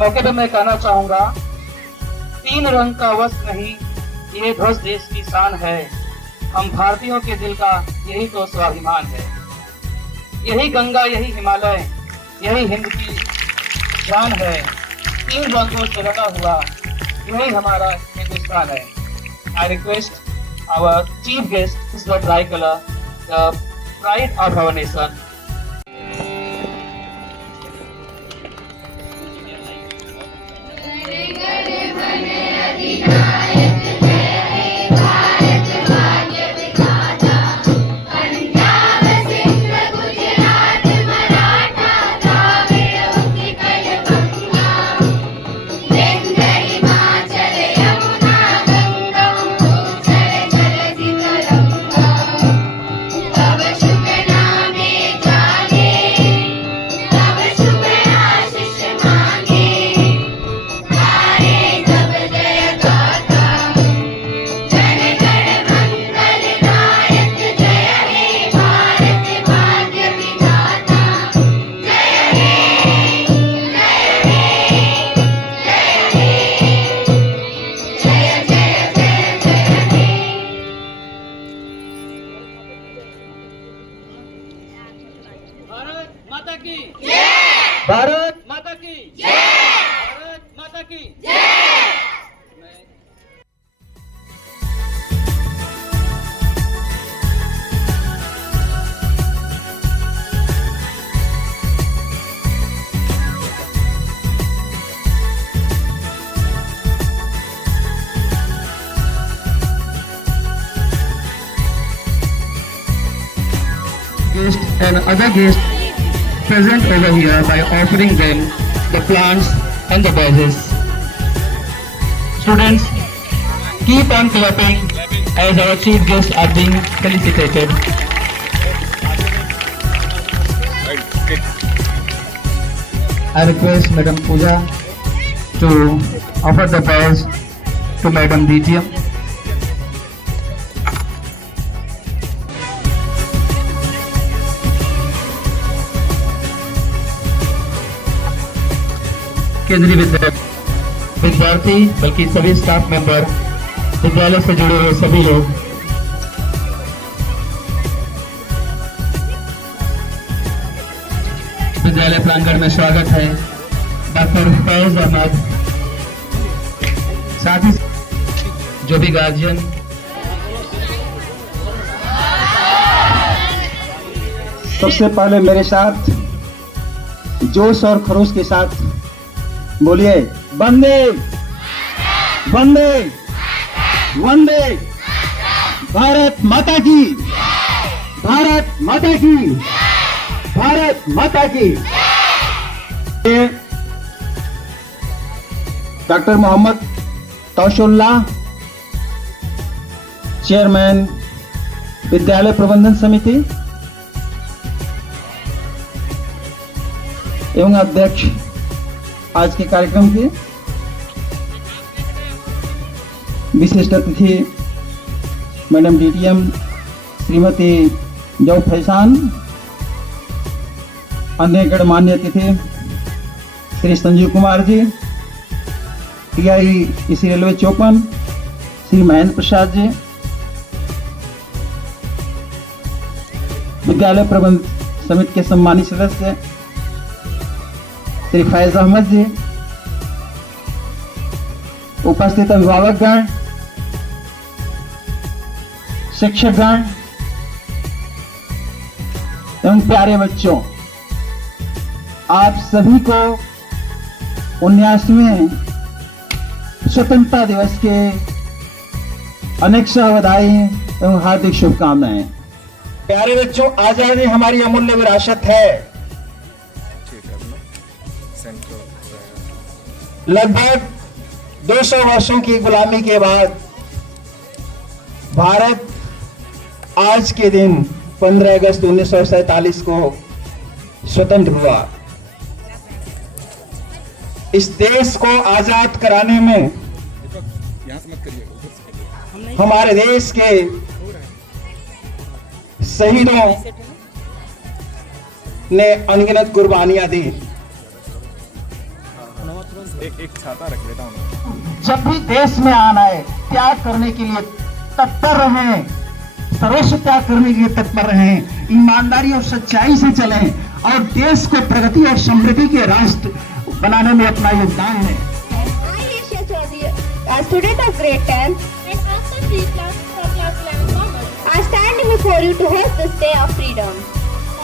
मौके पर मैं कहना चाहूंगा, तीन रंग का वस्त्र नहीं, ये ध्वज देश की शान है। हम भारतीयों के दिल का यही तो स्वाभिमान है। यही गंगा, यही हिमालय, यही हिंद की जान है। तीन रंगों से लगा हुआ यही हमारा हिंदुस्तान है। I request our chief guest, the tricolor, the pride of our nation. Bharat माता की जय। भारत माता की जय। भारत माता की जय। Guests and other guests present over here by offering them the plants and the vases. Students, keep on clapping as our chief guests are being felicitated. I request Madam Pooja to offer the vase to Madam DTM. केंद्रीय विद्यार्थी बल्कि सभी staff member, विद्यालय से जुड़े हुए सभी लोग, विद्यालय प्रांगण में स्वागत है। डॉक्टर फैज अहमद, साथ ही जो भी गार्जियन सबसे पहले मेरे साथ जोश और खरोश के साथ बोलिए, वंदे वंदे वंदे भारत माता की, भारत माता की, भारत माता की। डॉक्टर मोहम्मद तौशुल्लाह, चेयरमैन विद्यालय प्रबंधन समिति एवं अध्यक्ष आज के कार्यक्रम के, विशिष्ट अतिथि मैडम डीटीएम श्रीमती जौ फैसान, अन्य गणमान्य अतिथि श्री संजीव कुमार जी, टीआई इसी रेलवे चौपन श्री महेंद्र प्रसाद जी, विद्यालय प्रबंध समिति के सम्मानित सदस्य श्री फैज अहमद जी, उपस्थित अभिभावकगण, शिक्षकगण एवं प्यारे बच्चों, आप सभी को 19वें स्वतंत्रता दिवस के अनेक बधाई एवं हार्दिक शुभकामनाएं। प्यारे बच्चों, आजादी हमारी अमूल्य विरासत है। लगभग 200 वर्षों की गुलामी के बाद भारत आज के दिन 15 अगस्त 1947 को स्वतंत्र हुआ। इस देश को आजाद कराने में हमारे देश के शहीदों ने अनगिनत कुर्बानियां दी। एक छाता रख लेता हूँ। जब भी देश में आना है, त्याग करने के लिए तत्पर रहें, सर्वस्व त्याग करने के लिए तत्पर रहें, ईमानदारी और सच्चाई से चलें और देश को प्रगति और समृद्धि के राष्ट्र बनाने में अपना योगदान है। I, Asia Chaudhary, a student of grade 10, and after 3 class from class 11 commerce. are standing before you to host this day of freedom.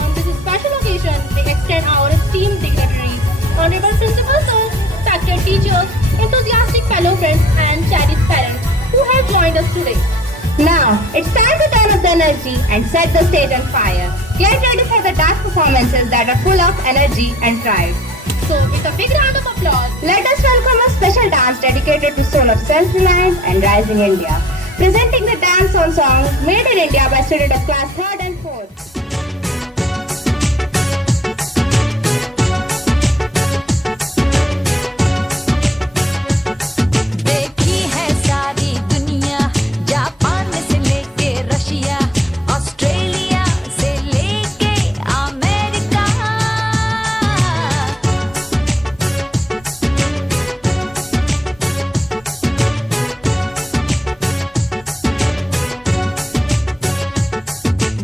On this special occasion, we extend our esteemed dignitaries, honorable principal sir, respected teachers, enthusiastic fellow friends, and cherished parents who have joined us today. Now, it's time to turn up the energy and set the stage on fire. Get ready for the dance performances that are full of energy and pride. So, with a big round of applause, Let us welcome a special dance dedicated to soul of self-reliance and rising India. Presenting the dance on song Made in India by students of class 3rd and 4th. देखी है सारी दुनिया, Japan से लेके Russia, Australia से लेके America.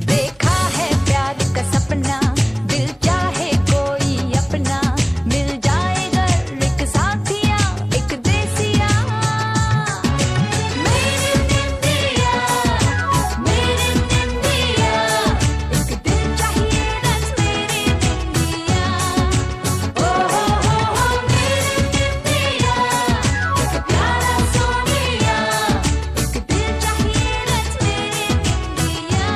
देखा है प्यार का सपना, दिल चाहे कोई अपना, मिल जाए घर एक साथिया, एक देसिया। मेरे इंडिया, मेरे इंडिया, एक दिल चाहिए बस मेरे इंडिया। ओ हो मेरे इंडिया, एक प्यारा सोनिया, एक दिल चाहिए बस मेरे इंडिया।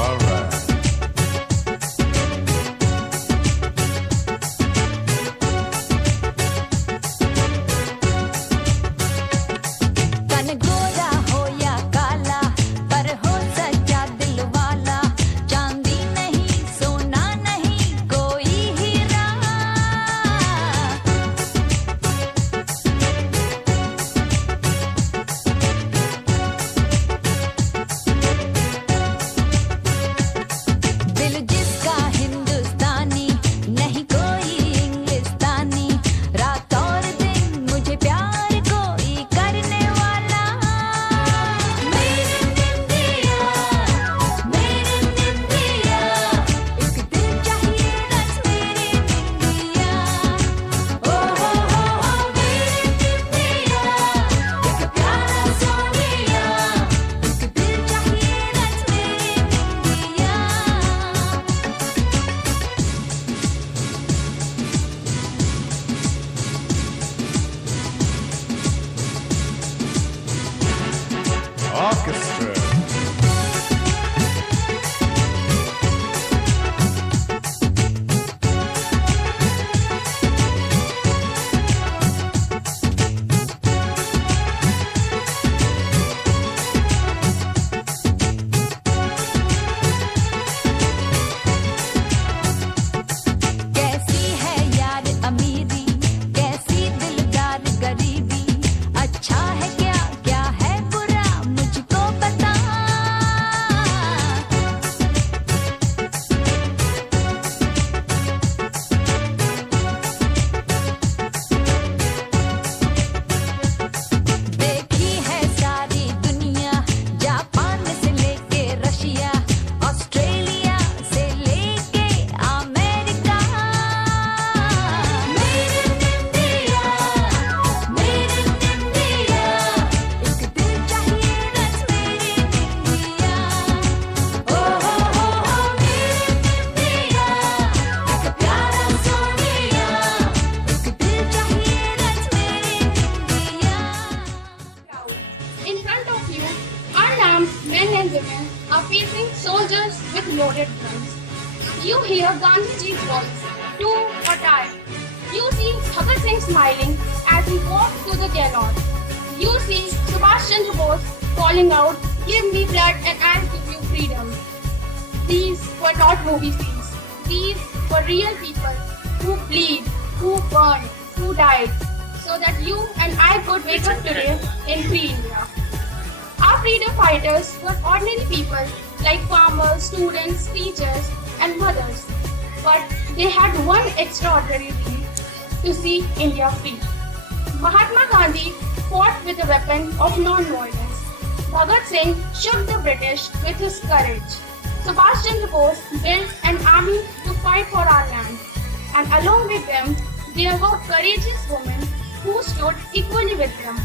All right. तन गोरा हो या काला, पर हो सच्चा दिल वाला, चांदी नहीं सोना नहीं कोई हीरा। दिल जिसका हिंदुस्तानी, नहीं कोई इंग्लिस्तानी, रात और दिन मुझे प्यार कोई करने वाला। मेरे इंडिया, मेरे इंडिया, एक दिल चाहिए बस मेरे इंडिया। ओ हो मेरे इंडिया, एक प्यारा सोनिया, एक दिल चाहिए बस मेरे इंडिया। Orchestra. कैसी है यार अमीरी, कैसी दिलदार गरीबी, अच्छा है क्या क्या है बुरा मुझको पता। देखी है सारी दुनिया, जापान से लेके रशिया, ऑस्ट्रेलिया से लेके अमेरिका। मेरे इंडिया, मेरे इंडिया, एक दिल चाहिए बस मेरे इंडिया। ओ हो मेरे इंडिया, एक प्यारा सोनिया, एक दिल चाहिए बस मेरे India. in front of you, unarmed men and women are facing soldiers with loaded guns. You hear Gandhiji's voice, do or die. You see Bhagat Singh smiling as he walks to the gallows. You see Subhash Chandra Bose calling out, "Give me blood and I'll give you freedom." These were not movie scenes. These were real people who bleed, who burned, who died, so that you and I could wake up today in free India. Our freedom fighters were ordinary people like farmers, students, teachers, and mothers. But they had one extraordinary thing. to see India free. Mahatma Gandhi fought with a weapon of non-violence. Bhagat Singh shook the British with his courage. Subhash Chandra Bose built an army to fight for our land. And along with them, there were courageous women who stood equally with them,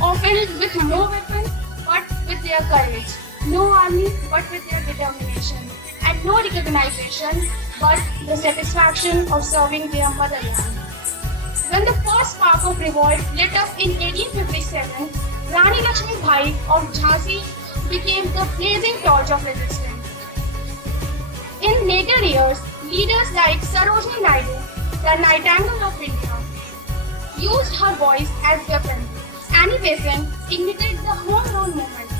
often with no weapon but with their courage, no army but with their determination, and no recognition but the satisfaction of serving their motherland. When the first spark of revolt lit up in 1857, Rani Lakshmi Bai of Jhansi became the blazing torch of resistance. In later years, leaders like Sarojini Naidu, the Nightingale of India, used her voice as weapon. Annie Besant ignited the home rule movement.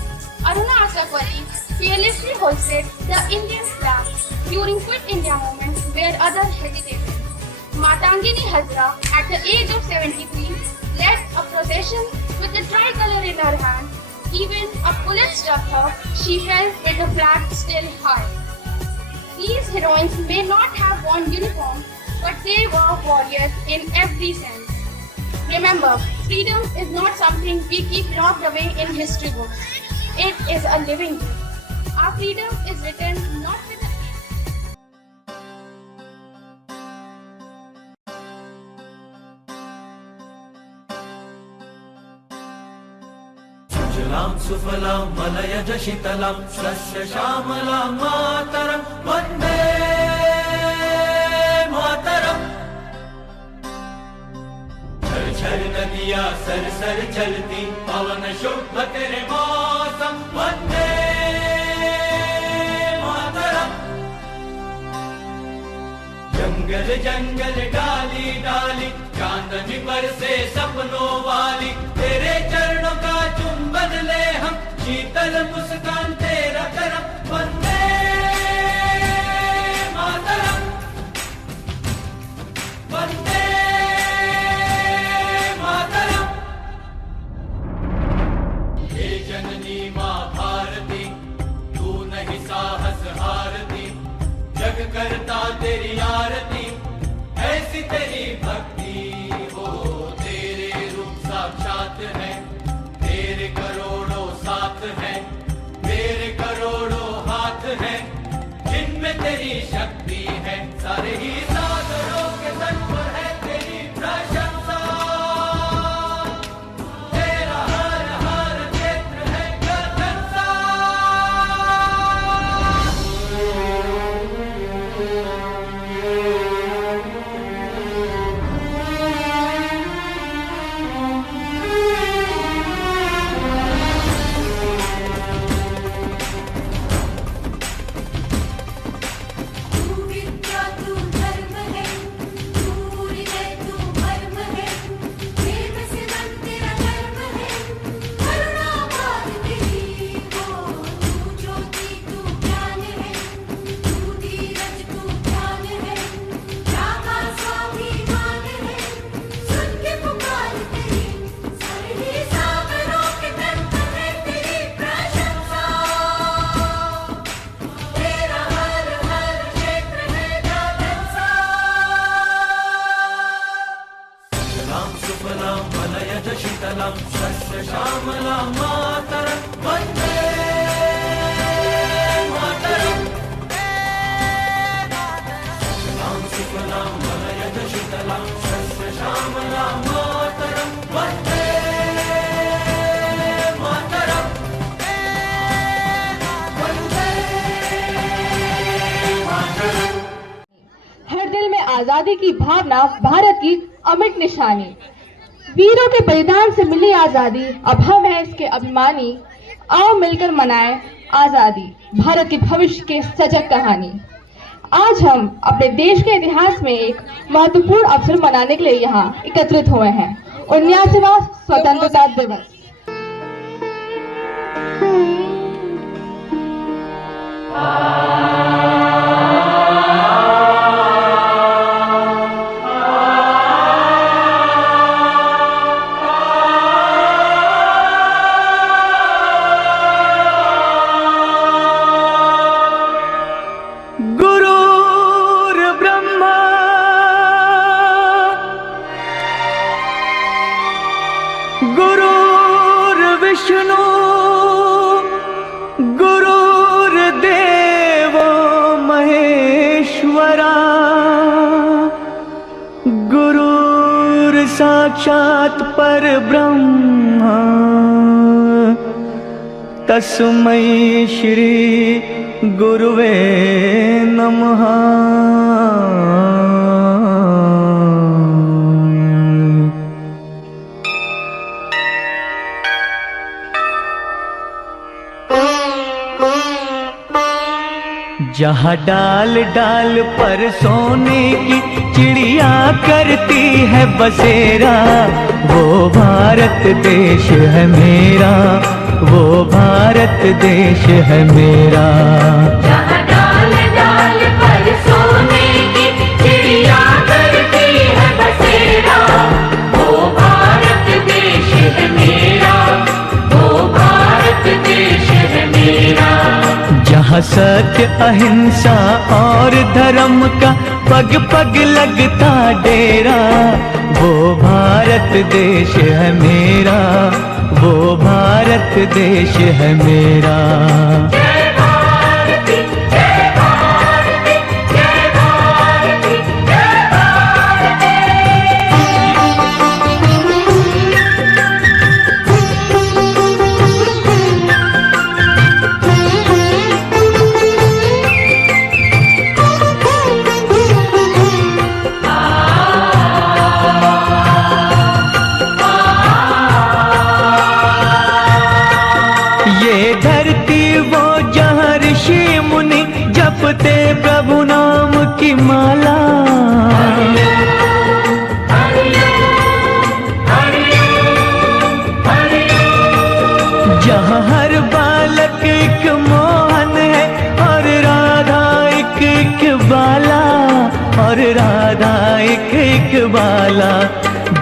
Aruna Asaf fearlessly hoisted the Indian flag during Quit India movement where others hesitated. Matangini Hazra, at the age of 73, led a procession with the tricolor in her hand. Even a bullet struck her, she fell with the flag still high. These heroines may not have worn uniform, but they were warriors in every sense. Remember, freedom is not something we keep locked away in history books. It is a living gift. Our freedom is written not with a सुजलां सुफलां मलयज शीतलां शस्य श्यामलां मातरं वन्दे मातरं। झर झर नदियाँ sir sir चलती पवन शुभ तेरे मौसम वन्दे मातरं। जंगल जंगल डाली डाली चांदनी पर से सपनों वाली तेरे चरणों का चुंबन ले हम शीतल मुस्कान तेरा करम वंदे मातरम वंदे मातरम। हे जननी माँ भारती तू नहीं साहस हारती जग करता तेरी आरती ऐसी तेरी भक्ति हो तेरे रूप साक्षात है तेरे करोड़ों साथ हैं तेरे करोड़ों हाथ हैं जिनमें तेरी शक्ति है सारे ही सागरों के तट पर है तेरी प्रशंसा तेरा हर हर क्षेत्र है गगन सा। शीतलां शस्य श्यामलां मातरं वन्दे मातरं। शीतलां सुफलां मलयज शीतलां शस्य श्यामलां मातरं वन्दे मातरं वन्दे मातरं। हर दिल में आजादी की भावना भारत की अमिट निशानी। वीरों के बलिदान से मिली आजादी अब हम हैं इसके अभिमानी। आओ मिलकर मनाएं आजादी भारत के भविष्य के सजग कहानी। आज हम अपने देश के इतिहास में एक महत्वपूर्ण अवसर मनाने के लिए यहाँ एकत्रित हुए हैं, 79वां स्वतंत्रता दिवस। विष्णु गुरुर्देवो महेश्वरा गुरुर् साक्षात् परब्रह्मा तस्मै श्री गुरुवे नमः। जहाँ डाल डाल पर सोने की चिड़िया करती है बसेरा, वो भारत देश है मेरा, वो भारत देश है मेरा। जहाँ डाल डाल पर सोने की चिड़िया करती है बसेरा, वो भारत देश है मेरा, वो भारत देश है मेरा। जहाँ सत्य अहिंसा और धर्म का पग पग लगता डेरा, वो भारत देश है मेरा, वो भारत देश है मेरा। जय भारती जय भारती जय भारती जय भारती। ये धरती वो जहाँ ऋषि मुनि जपते प्रभु नाम की माला, जहाँ हर बालक एक मोहन है और राधा एक बाला, और राधा एक बाला।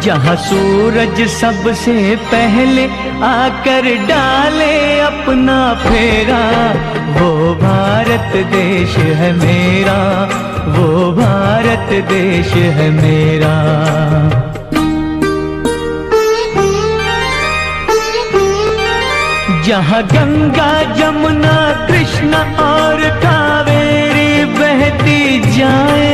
जहाँ सूरज सबसे पहले आकर डाले अपना फेरा, वो भारत देश है मेरा, वो भारत देश है मेरा। जहाँ गंगा जमुना कृष्ण और कावेरी बहती जाए,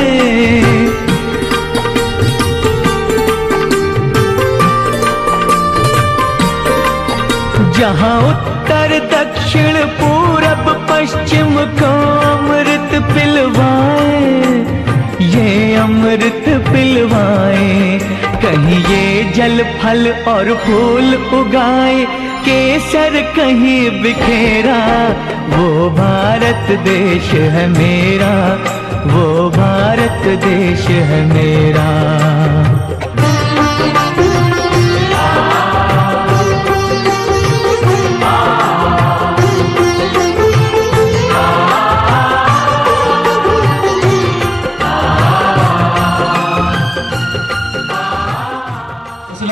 जहाँ उत्तर दक्षिण पूरब पश्चिम को अमृत पिलवाए, ये अमृत पिलवाए। कहीं ये जल फल और फूल उगाए, केसर कहीं बिखेरा, वो भारत देश है मेरा, वो भारत देश है मेरा।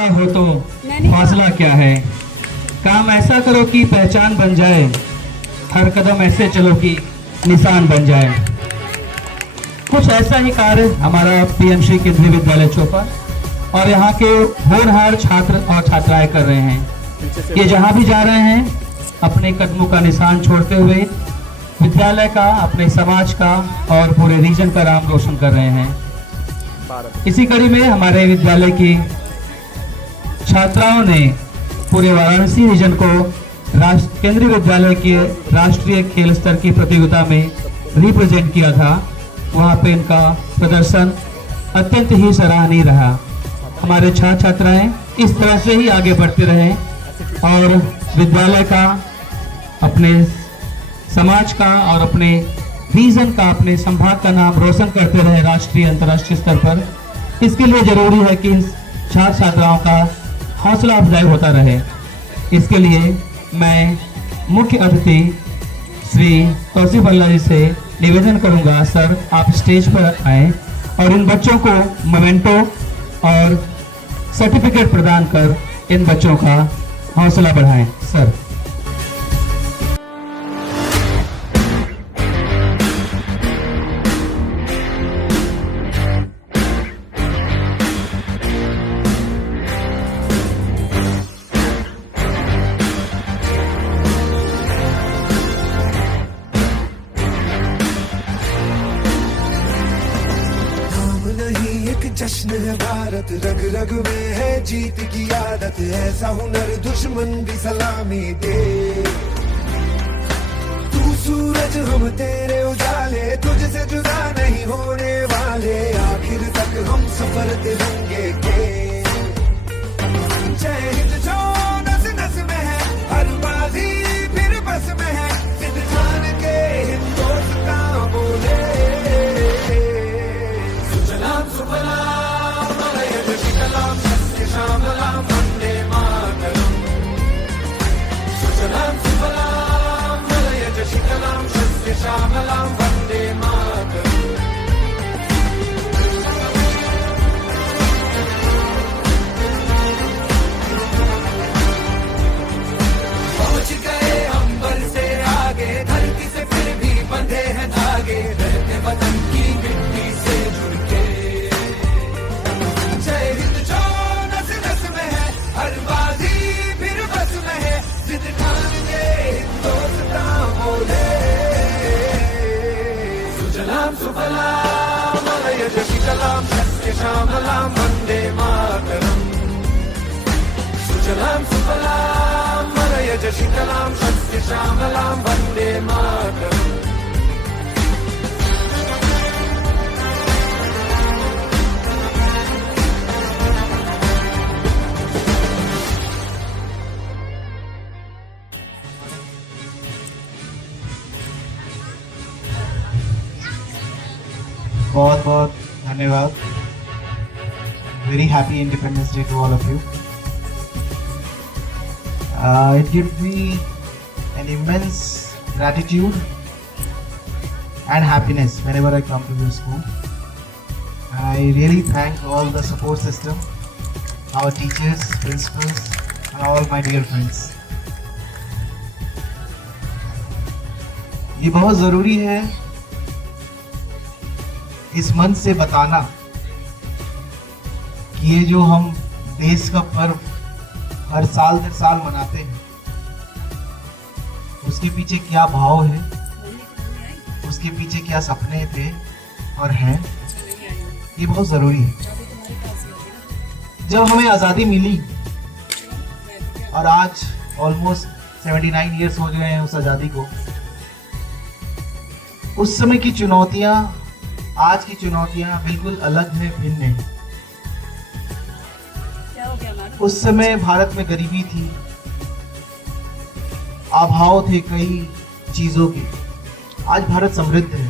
हो तो फासला क्या है, काम ऐसा करो कि पहचान बन जाए, हर कदम ऐसे चलो कि निशान बन जाए। कुछ ऐसा ही कार्य हमारा पीएमसी केंद्रीय विद्यालय चोपा और यहाँ के होनहार छात्र और छात्राएं कर रहे हैं। ये जहाँ भी जा रहे हैं अपने कदमों का निशान छोड़ते हुए विद्यालय का, अपने समाज का और पूरे रीजन का नाम रोशन कर रहे हैं। इसी कड़ी में हमारे विद्यालय की छात्राओं ने पूरे वाराणसी रीजन को केंद्रीय विद्यालय के राष्ट्रीय खेल स्तर की प्रतियोगिता में रिप्रेजेंट किया था। वहाँ पे इनका प्रदर्शन अत्यंत ही सराहनीय रहा। हमारे छात्र छात्राएं इस तरह से ही आगे बढ़ते रहे और विद्यालय का, अपने समाज का और अपने रीजन का, अपने संभाग का नाम रोशन करते रहे राष्ट्रीय अंतर्राष्ट्रीय स्तर पर। इसके लिए जरूरी है कि छात्र छात्राओं का हौसला अफजाई होता रहे। इसके लिए मैं मुख्य अतिथि श्री तौसीफ भल्ला जी से निवेदन करूंगा, सर आप स्टेज पर आएं और इन बच्चों को मोमेंटो और सर्टिफिकेट प्रदान कर इन बच्चों का हौसला बढ़ाएं। सर भारत रग रग में है जीत की आदत, ऐसा हुनर दुश्मन भी सलामी दे। तू सूरज हम तेरे उजाले, तुझसे जुदा नहीं होने वाले, आखिर तक हम सफर होंगे के। जय हिंद जो नस नस में है, हर बाजी फिर बस में है, सिद्ध जान के हिंदुस्तान बोले। सुजलाम सुफलाम मलयज शीतलाम सत्य श्यामलाम वंदे मातरम। सुजलाम सुफलाम मलयज शीतलाम सत्य श्यामलाम वंदे मातरम। पहुंच गए अंबर से आगे, धरती से फिर भी बंधे हैं धागे, रहते वतन की मिट्टी से जुड़ के। जय हिंद जो नस नस में है, हर बाजी फिर बस में है, जिद ठान के हिंदुस्तान बोले। सुजलाम सुफलाम मलयज शीतलाम सत्य श्यामलाम वंदे मातरम। सुजलाम सुफलाम मलयज शीतलाम सत्य श्यामलाम वंदे मातरम। बहुत बहुत धन्यवाद। Very happy Independence Day to all of you. It gives me an immense gratitude and happiness whenever I come to your school. I really thank all the support system, our teachers, principals, and all my dear friends. ये बहुत ज़रूरी है इस मंच से बताना कि ये जो हम देश का पर्व हर साल दर साल मनाते हैं, उसके पीछे क्या भाव है, उसके पीछे क्या सपने थे और हैं, ये बहुत ज़रूरी है। जब हमें आज़ादी मिली और आज ऑलमोस्ट 79 ईयर्स हो गए हैं उस आज़ादी को, उस समय की चुनौतियाँ आज की चुनौतियाँ बिल्कुल अलग है, भिन्न है। उस समय भारत में गरीबी थी, अभाव थे कई चीज़ों के। आज भारत समृद्ध है,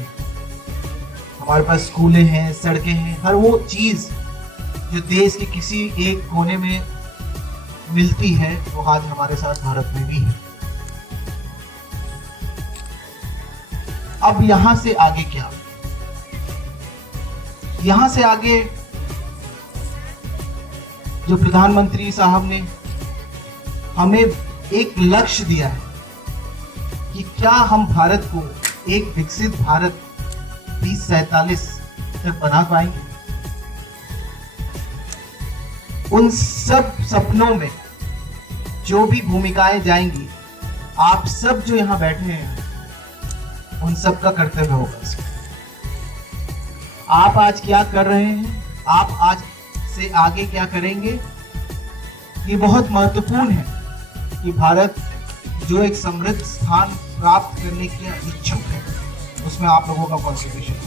हमारे पास स्कूलें हैं, सड़कें हैं, हर वो चीज़ जो देश के किसी एक कोने में मिलती है वो आज हमारे साथ भारत में भी है। अब यहाँ से आगे क्या? यहाँ से आगे जो प्रधानमंत्री साहब ने हमें एक लक्ष्य दिया है कि क्या हम भारत को एक विकसित भारत 2047 तक बना पाएंगे। उन सब सपनों में जो भी भूमिकाएं जाएंगी, आप सब जो यहाँ बैठे हैं उन सब का कर्तव्य होगा। आप आज क्या कर रहे हैं, आप आज से आगे क्या करेंगे, ये बहुत महत्वपूर्ण है कि भारत जो एक समृद्ध स्थान प्राप्त करने के इच्छुक है, उसमें आप लोगों का कॉन्ट्रिब्यूशन है।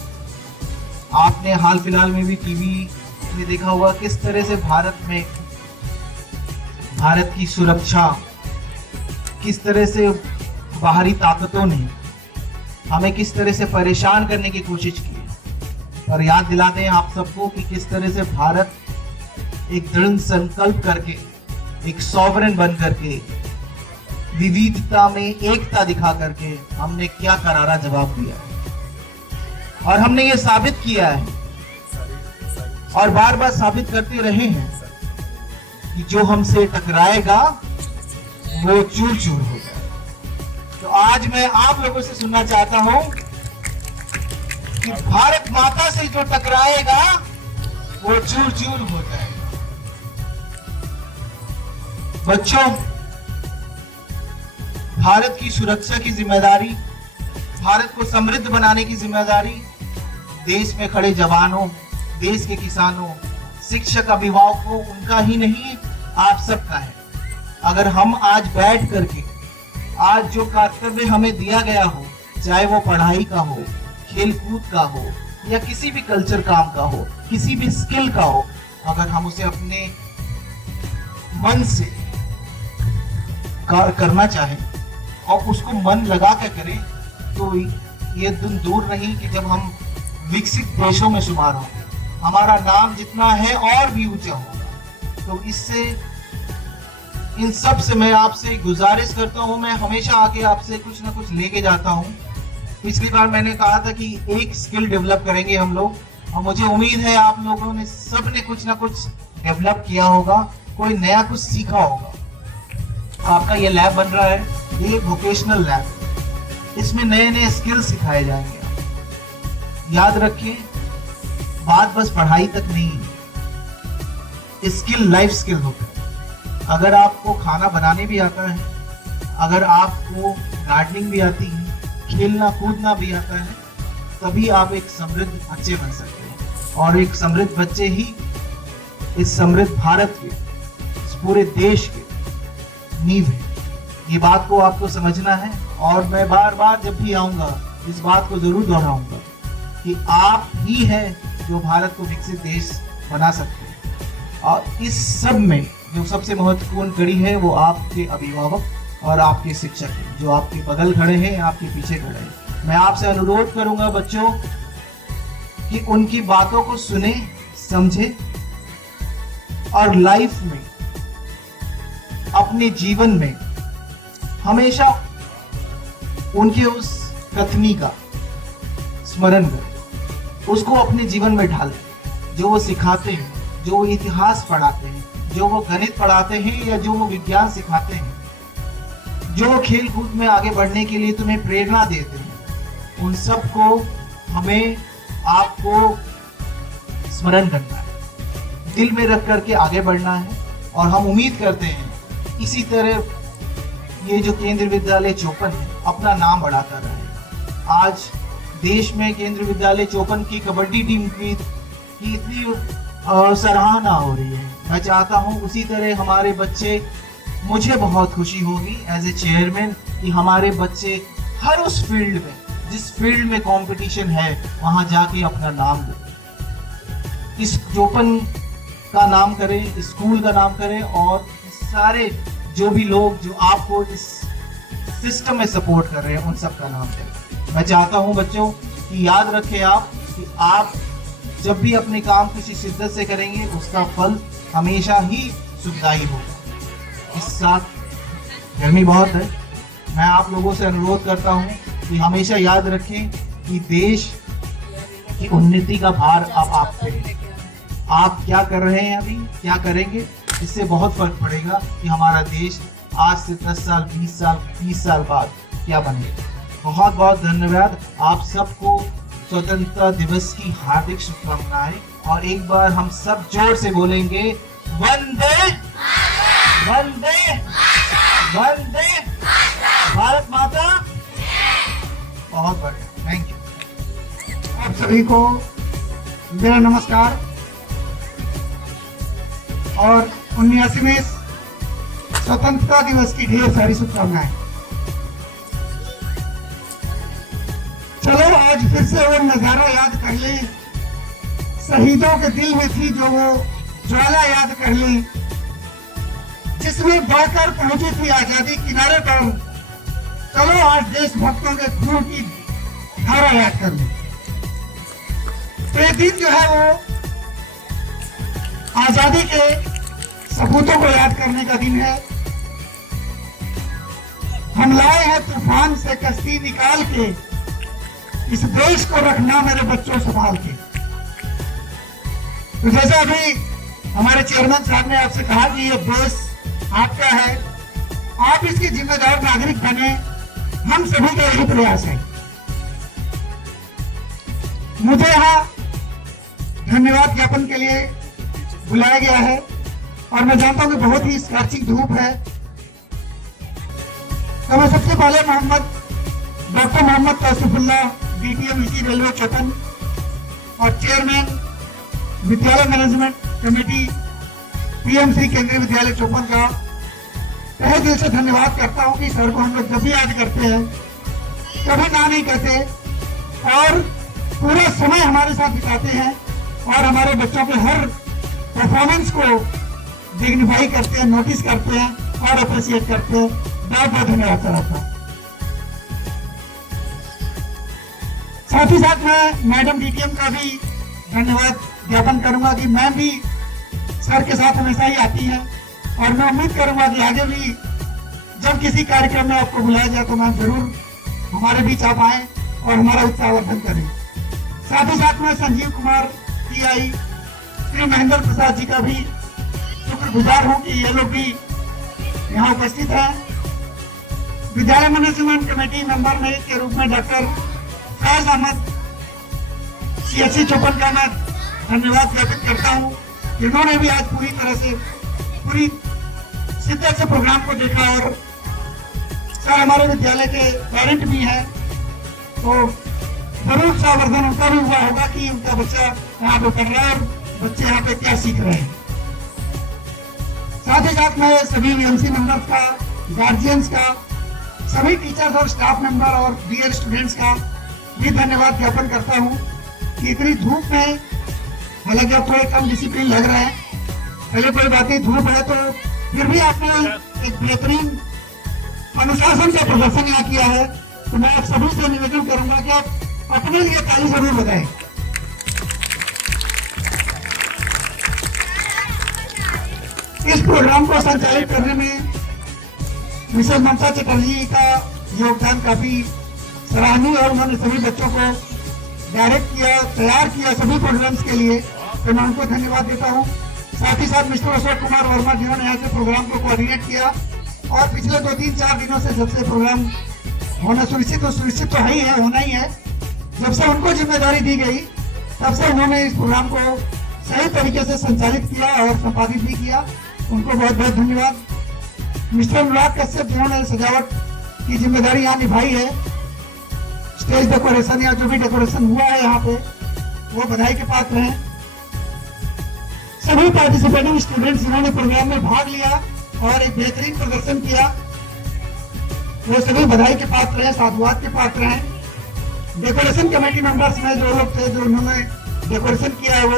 आपने हाल फिलहाल में भी टीवी में देखा होगा किस तरह से भारत में भारत की सुरक्षा, किस तरह से बाहरी ताकतों ने हमें किस तरह से परेशान करने की कोशिश की। और याद दिला दें आप सबको कि किस तरह से भारत एक दृढ़ संकल्प करके, एक सॉवरेन बन करके, विविधता में एकता दिखा करके हमने क्या करारा जवाब दिया है। और हमने ये साबित किया है और बार बार साबित करते रहे हैं कि जो हमसे टकराएगा वो चूर चूर होगा। तो आज मैं आप लोगों से सुनना चाहता हूं कि भारत माता से जो टकराएगा वो चूर चूर हो जाएगा। बच्चों, भारत की सुरक्षा की जिम्मेदारी, भारत को समृद्ध बनाने की जिम्मेदारी देश में खड़े जवानों, देश के किसानों, शिक्षक अभिभावकों उनका ही नहीं, आप सबका है। अगर हम आज बैठ करके आज जो कर्तव्य हमें दिया गया हो, चाहे वो पढ़ाई का हो, खेल कूद का हो, या किसी भी कल्चर काम का हो, किसी भी स्किल का हो, अगर हम उसे अपने मन से करना चाहें और उसको मन लगा कर करें, तो ये दिन दूर नहीं कि जब हम विकसित देशों में शुमार होंगे, हमारा नाम जितना है और भी ऊंचा होगा। तो इससे इन सब से मैं आपसे गुजारिश करता हूँ, मैं हमेशा आके आपसे कुछ ना कुछ लेके जाता हूँ। पिछली बार मैंने कहा था कि एक स्किल डेवलप करेंगे हम लोग, और मुझे उम्मीद है आप लोगों ने सब ने कुछ ना कुछ डेवलप किया होगा, कोई नया कुछ सीखा होगा। आपका ये लैब बन रहा है, ये वोकेशनल लैब, इसमें नए नए स्किल सिखाए जाएंगे। याद रखिए, बात बस पढ़ाई तक नहीं, स्किल लाइफ स्किल होता है। अगर आपको खाना बनाने भी आता है, अगर आपको गार्डनिंग भी आती है, खेलना कूदना भी आता है, तभी आप एक समृद्ध बच्चे बन सकते हैं। और एक समृद्ध बच्चे ही इस समृद्ध भारत के, इस पूरे देश के नींव है। ये बात को आपको समझना है, और मैं बार बार जब भी आऊंगा इस बात को जरूर दोहराऊंगा कि आप ही हैं जो भारत को विकसित देश बना सकते हैं। और इस सब में जो सबसे महत्वपूर्ण कड़ी है वो आपके अभिभावक और आपके शिक्षक हैं, जो आपके बगल खड़े हैं, आपके पीछे खड़े हैं। मैं आपसे अनुरोध करूंगा बच्चों कि उनकी बातों को सुने, समझे, और लाइफ में, अपने जीवन में हमेशा उनके उस कथनी का स्मरण करें, उसको अपने जीवन में ढालें। जो वो सिखाते हैं, जो वो इतिहास पढ़ाते हैं, जो वो गणित पढ़ाते हैं, या जो वो विज्ञान सिखाते हैं, जो वो खेल कूद में आगे बढ़ने के लिए तुम्हें प्रेरणा देते हैं, उन सब को हमें आपको स्मरण करना है, दिल में रख करके आगे बढ़ना है। और हम उम्मीद करते हैं इसी तरह ये जो केंद्रीय विद्यालय चोपन है अपना नाम बढ़ाता रहे। आज देश में केंद्रीय विद्यालय चोपन की कबड्डी टीम की इतनी सराहना हो रही है। मैं चाहता हूँ उसी तरह हमारे बच्चे, मुझे बहुत खुशी होगी एज ए चेयरमैन कि हमारे बच्चे हर उस फील्ड में, जिस फील्ड में कंपटीशन है, वहाँ जाके अपना नाम लें, इस चोपन का नाम करें, स्कूल का नाम करें, और सारे जो भी लोग जो आपको इस सिस्टम में सपोर्ट कर रहे हैं उन सब का नाम करें। मैं चाहता हूं बच्चों कि याद रखें आप कि आप जब भी अपने काम किसी शिद्दत से करेंगे उसका फल हमेशा ही सुखदायी होगा। इस साथ गर्मी बहुत है, मैं आप लोगों से अनुरोध करता हूं कि हमेशा याद रखें कि देश की उन्नति का भार अब आप पे है। आप क्या कर रहे हैं अभी, क्या करेंगे, इससे बहुत फर्क पड़ेगा कि हमारा देश आज से 10 साल, 20 साल, 30 साल बाद क्या बनेगा। बहुत बहुत धन्यवाद आप सबको। स्वतंत्रता दिवस की हार्दिक शुभकामनाएं, और एक बार हम सब जोर से बोलेंगे, वंदे वंदे वंदे भारत माता। बहुत बढ़िया, थैंक यू। आप सभी को मेरा नमस्कार और 79वें स्वतंत्रता दिवस की ढेर सारी शुभकामनाएं। चलो आज फिर से वो नजारा याद कर ले, शहीदों के दिल में थी जो वो ज्वाला याद कर ले, जिसमें बहकर पहुंची थी आजादी किनारे पर। चलो आज देशभक्तों के खून की धारा याद कर ले। तो ये दिन जो है वो आजादी के सपूतों को याद करने का दिन है। हम लाए हैं तूफान से कश्ती निकाल के, इस देश को रखना मेरे बच्चों संभाल के। तो जैसा अभी हमारे चेयरमैन साहब ने आपसे कहा कि ये देश आपका है, आप इसके जिम्मेदार नागरिक बने, हम सभी का यही प्रयास है। मुझे यहाँ धन्यवाद ज्ञापन के लिए बुलाया गया है, और मैं जानता हूँ कि बहुत ही स्कॉचिंग धूप है। तो मैं सबसे पहले doctor Mohammad Tausifullah, DTM railway Chopan और चेयरमैन विद्यालय मैनेजमेंट कमेटी पीएमसी केंद्रीय विद्यालय चौपन का तहे दिल से धन्यवाद करता हूँ कि सर को हम लोग जब भी याद करते हैं कभी ना नहीं कहते और पूरा समय हमारे साथ बिताते हैं और हमारे बच्चों के हर परफॉर्मेंस को डिग्निफाई करते हैं, नोटिस करते हैं और अप्रिशिएट करते हैं। बहुत बहुत धन्यवाद सर आपका। साथ ही साथ मैं मैडम डीटीएम का भी धन्यवाद ज्ञापन करूंगा कि मैम भी सर के साथ हमेशा ही आती हैं और मैं उम्मीद करूंगा कि आगे भी जब किसी कार्यक्रम में आपको बुलाया जाए तो मैम जरूर हमारे बीच आप आए और हमारा उत्साहवर्धन करें। साथ ही साथ मैं संजीव कुमार पीआई श्री महेंद्र प्रसाद जी का भी शुक्रगुजार हूँ कि ये लोग भी यहाँ उपस्थित हैं। विद्यालय मैनेजमेंट कमेटी मेंबर में के रूप में डॉक्टर फैज अहमद CHC चौपन का मैं धन्यवाद ज्ञापित करता हूँ। इन्होंने भी आज पूरी तरह से पूरी शिद्दत से प्रोग्राम को देखा और सर हमारे विद्यालय के पेरेंट भी हैं तो जरूर उत्साहवर्धन उनका भी हुआ होगा कि उनका बच्चा यहाँ पे पढ़ रहा है और बच्चे यहाँ पे क्या सीख रहे हैं। साथ ही साथ मैं सभी VMC मेंबर्स का, गार्जियंस का, सभी टीचर्स और स्टाफ मेंबर और डियर स्टूडेंट्स का भी धन्यवाद ज्ञापन करता हूँ कि इतनी धूप में, हालांकि आप थोड़े कम डिसिप्लिन लग रहे हैं, पहले कोई बात नहीं, धूप है तो फिर भी आपने एक बेहतरीन अनुशासन का प्रदर्शन यहाँ किया है। तो मैं आप सभी से निवेदन करूंगा कि आप अपने लिए ताली जरूर बजाएं। इस प्रोग्राम को संचालित करने में मिसेस ममता चटर्जी का योगदान काफी सराहनीय और उन्होंने सभी बच्चों को डायरेक्ट किया, तैयार किया सभी प्रोग्राम्स के लिए, तो मैं उनको धन्यवाद देता हूँ। साथ ही साथ मिस्टर अशोक कुमार वर्मा जिन्होंने यहाँ से प्रोग्राम को कोऑर्डिनेट किया और पिछले 2-3-4 दिनों से जब से प्रोग्राम होना सुनिश्चित तो है ही है, होना ही है, जब से उनको जिम्मेदारी दी गई तब से उन्होंने इस प्रोग्राम को सही तरीके से संचालित किया और संपादित भी किया। उनको बहुत बहुत धन्यवाद। मिस्टर अनुराग कश्यप जिन्होंने सजावट की जिम्मेदारी यहाँ निभाई है, स्टेज डेकोरेशन या जो भी डेकोरेशन हुआ है यहाँ पे, वो बधाई के पात्र हैं। सभी पार्टिसिपेटिंग स्टूडेंट्स जिन्होंने प्रोग्राम में भाग लिया और एक बेहतरीन प्रदर्शन किया, वो सभी बधाई के पात्र हैं, साधुवाद के पात्र हैं। डेकोरेशन कमेटी मेंबर्स में जो लोग थे जो उन्होंने डेकोरेशन किया है वो,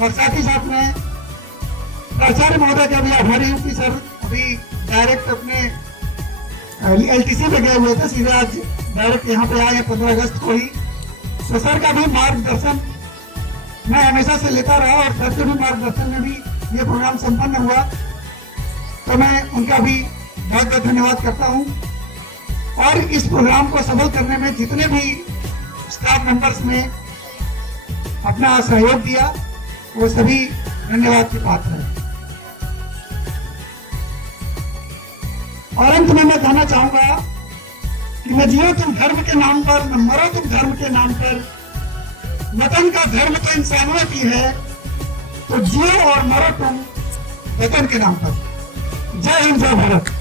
और साथ ही साथ में प्राचार्य महोदय का भी आभारी हूँ कि सर अभी डायरेक्ट अपने LTC पे गए हुए थे, सीधे आज डायरेक्ट यहाँ पे आए हैं 15 अगस्त को ही। तो सर का भी मार्गदर्शन मैं हमेशा से लेता रहा और सर के भी मार्गदर्शन में भी ये प्रोग्राम संपन्न हुआ, तो मैं उनका भी बहुत बहुत धन्यवाद करता हूँ। और इस प्रोग्राम को सफल करने में जितने भी स्टाफ मेंबर्स ने अपना सहयोग दिया वो सभी धन्यवाद के पात्र हैं। और अंत में मैं कहना चाहूंगा कि न जियो तुम धर्म के नाम पर, न मरो तुम धर्म के नाम पर, वतन का धर्म तो इंसानियत ही है, तो जियो और मरो तुम वतन के नाम पर। जय हिंद, जय भारत।